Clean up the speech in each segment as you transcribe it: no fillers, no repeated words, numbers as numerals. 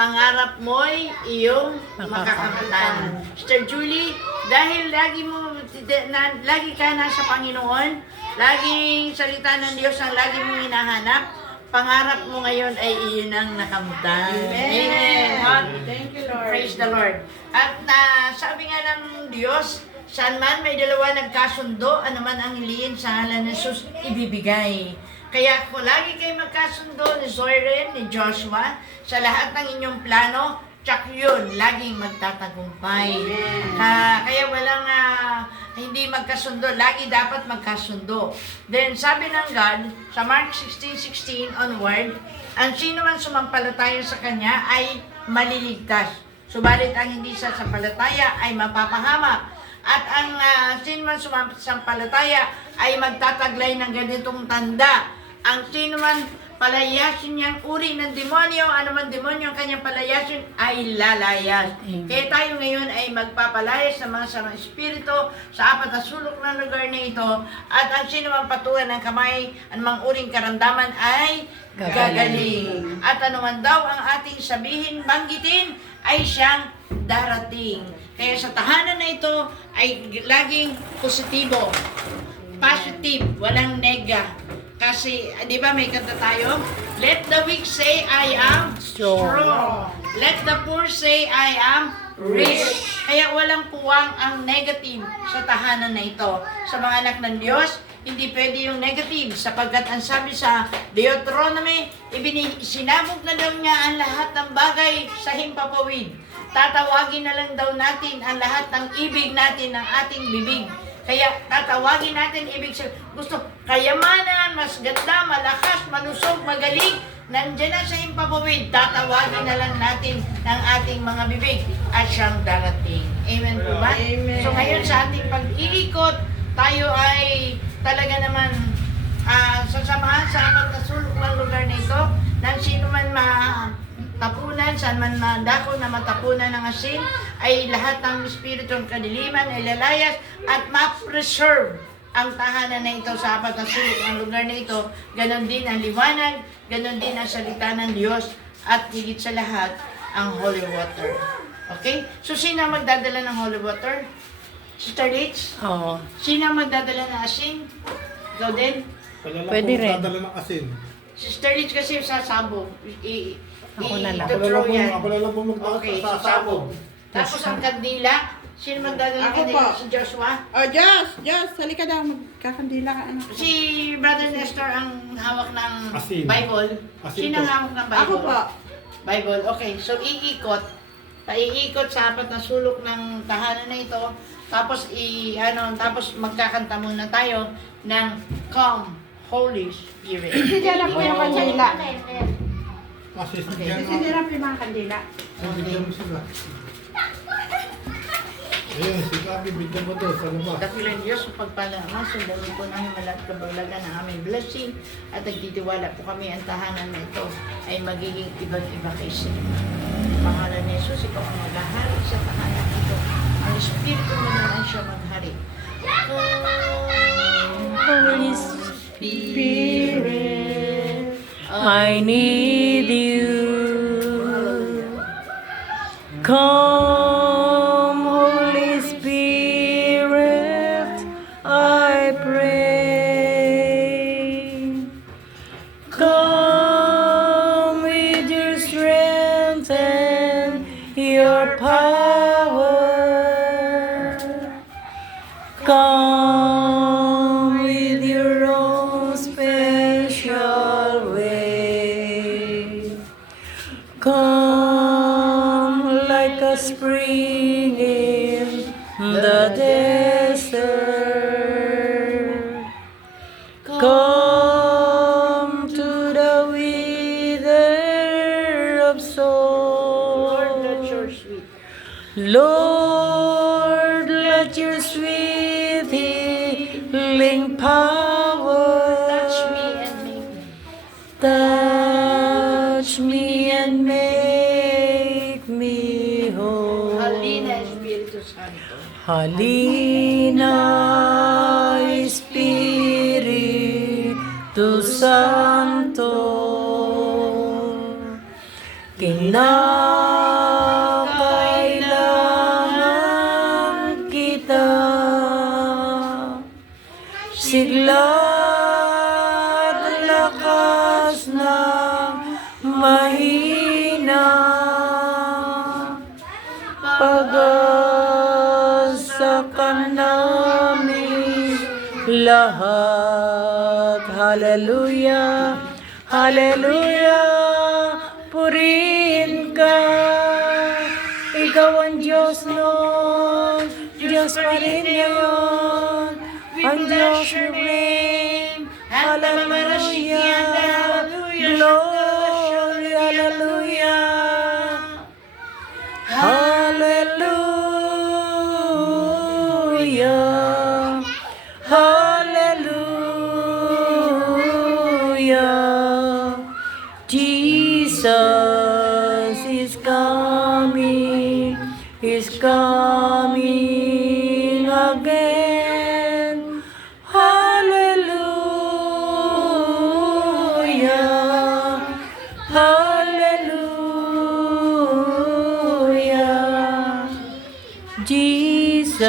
pangarap mo'y iyong makakamtan. Sister Julie, dahil lagi ka nasa Panginoon, laging salita ng Diyos ang lagi mong hinahanap, pangarap mo ngayon ay iyon ang nakamtan. Amen. Thank you, Lord. Praise the Lord. At sabi nga ng Diyos, saan man may dalawa nagkasundo, anuman ang hiliin sa ngalan ng Jesus, ibibigay. Kaya kung lagi kayo magkasundo ni Zoren, ni Joshua, sa lahat ng inyong plano, tsak yun, laging magtatagumpay. Kaya walang hindi magkasundo, lagi dapat magkasundo. Then sabi ng God, sa Mark 16:16 onward, ang sino man sumampalataya sa Kanya ay maliligtas. Subalit ang hindi sasampalataya ay mapapahamak. At ang sino man sumampalataya ay magtataglay ng ganitong tanda. Ang sino man palayasin niyang uri ng demonyo, anuman demonyo ang kanyang palayasin, ay lalayas. Kaya tayo ngayon ay magpapalayas sa mga samang espiritu sa apat na sulok ng lugar na ito. At ang sino man patulan ng kamay, anumang uring karamdaman ay gagaling. At anuman daw ang ating sabihin, banggitin, ay siyang darating. Kaya sa tahanan na ito ay laging positibo. Positive, walang nega. Kasi, di ba may kanta tayo? Let the weak say, I am strong. Let the poor say, I am rich. Kaya walang puwang ang negative sa tahanan na ito. Sa mga anak ng Diyos, hindi pwede yung negative sapagkat ang sabi sa Deuteronomy, sinabog na daw niya ang lahat ng bagay sa himpapawid. Tatawagin na lang daw natin ang lahat ng ibig natin ng ating bibig. Kaya tatawagin natin ibig sabihin, gusto kayamanan, mas ganda, malakas, manusog, magaling, nandiyan na sa himpapawid, tatawagin na lang natin ng ating mga bibig at siyang darating. Amen po ba? Amen. So ngayon sa ating pag-iikot, tayo ay talaga naman sasamahan sa apat na sulok ng lugar na ito, nang sino man matapunan, saan man madako na matapunan ng asin, ay lahat ng espiritong kadiliman ay lalayas at ma-preserve ang tahanan na ito sa apat na sulok ng lugar na ito. Ganon din ang liwanag, ganon din ang salita ng Diyos, at higit sa lahat, ang holy water. Okay? So, sino ang magdadala ng holy water? Sister Litz? Oo. Sino ang magdadala ng asin? Ikaw din? Pwede rin. Dadala ng asin. Sister Litz kasi sasabog. Ako na lang. Ito yan. Ako na lang po Okay, magsasabog. Tapos ang kandila, sino magdadala ng Ako kandila? po. Si Joshua? Oh, Josh, halika daw. Magkakandila ka, anak. Si Brother Nestor ang hawak ng Asin. Bible. Asin Sino po. ang hawak ng Bible? Ako po. Bible. Okay, so paiikot sa apat na sulok ng tahanan na ito. Tapos tapos magkakanta muna tayo ng Come, Holy Spirit. Diyan na po yung kandila. Kasi Okay. Diyan na po yung mga kandila. bigyan mo sila. Ayun, si Kapi, bigyan mo to sa labas. Dakilan Diyos sa pagpalaman, sundan po namin malat kabalagan ng aming blessing at nagtitiwala po kami ang tahanan na ito ay magiging ibang-iba kay sa pangalan ni Jesus, ikaw ang maghahari sa tahanan ito. Ang Espiritu mo naman siya maghari. Holy Spirit, I need you. Come, Holy Spirit, I pray. Come with your strength and your power. Come with your own special way. Come like a spring in the desert. Come to the wither of Lord, let your soul. sweet Lord, let your sweet healing power touch me and make me. touch me and make me whole. Halina, Espiritu Santo. Halina, Espiritu Santo, na kailangan kita. Sigla't lakas ng mahina, pag-asa ka namin lahat. Hallelujah, hallelujah, purihin ka. Ikaw ang Diyos noon, Diyos pa rin ngayon, ang Diyos na reign. Hallelujah, glory, hallelujah, hallelujah, hallelujah. Jesus is coming again. Hallelujah, hallelujah. Jesus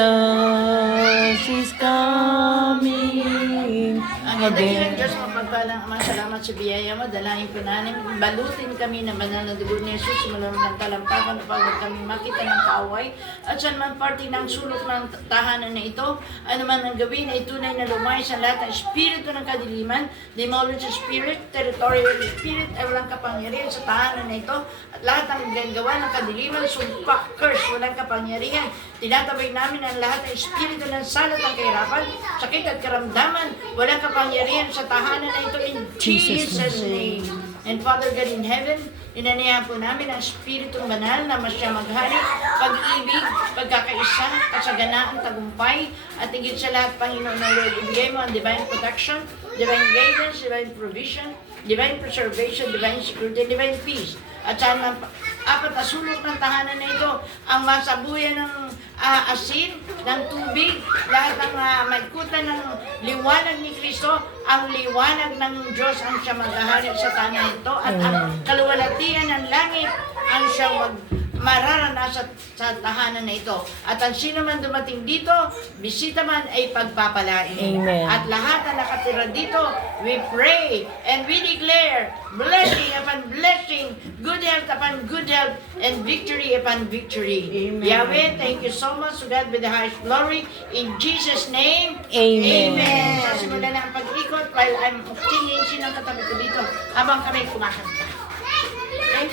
is coming Ang ganda again. ng Diyos, mapagpalang Ama, salamat sa biyaya mo. Dalangin po namin, balutin kami ng banal na dugo ni Jesus, mula ng talampakan upang huwag kami makita ng kaaway. At saan man parte ng sulok ng tahanan na ito, ano man ang gawin ay tunay na lumay sa lahat ng espiritu ng kadiliman, demolish spirit, territorial spirit, ay walang kapangyarihan sa tahanan na ito. At lahat ng gagawa ng kadiliman, sumpa, curse, walang kapangyarihan. Tinatabay namin ang lahat ng espiritu ng salat ng kahirapan, sakit at karamdaman, walang kapangyarihan sa tahanan na ito in Jesus' name. And Father God in heaven, inanihan po namin ang Espiritong Banal na masya maghari, pag-ibig, pagkakaisa, kasaganaan, tagumpay, at higit sa lahat, Panginoon na Lord, ibigay mo ang divine protection, divine guidance, divine provision, divine preservation, divine security, divine peace. At saan man, apat na sulok ng tahanan na ito, ang masabuyan ng asin, ng tubig, lahat ng maikutan ng liwanag ni Kristo, ang liwanag ng Diyos ang siya maghahari sa tahanan ito, at ang kaluwalhatian ng langit ang siya mararanasan sa tahanan na ito. At ang sino man dumating dito, bisita man ay pagpapalain. Amen. At lahat na nakatira dito, we pray and we declare blessing upon blessing, good health upon good health, and victory upon victory. Amen. Yahweh, thank you so much to God with the highest glory. In Jesus' name, Amen. Amen. Sa simula ng pag-ikot, while I'm singing, sinang katabi ko dito, habang kami kumakanta. Okay?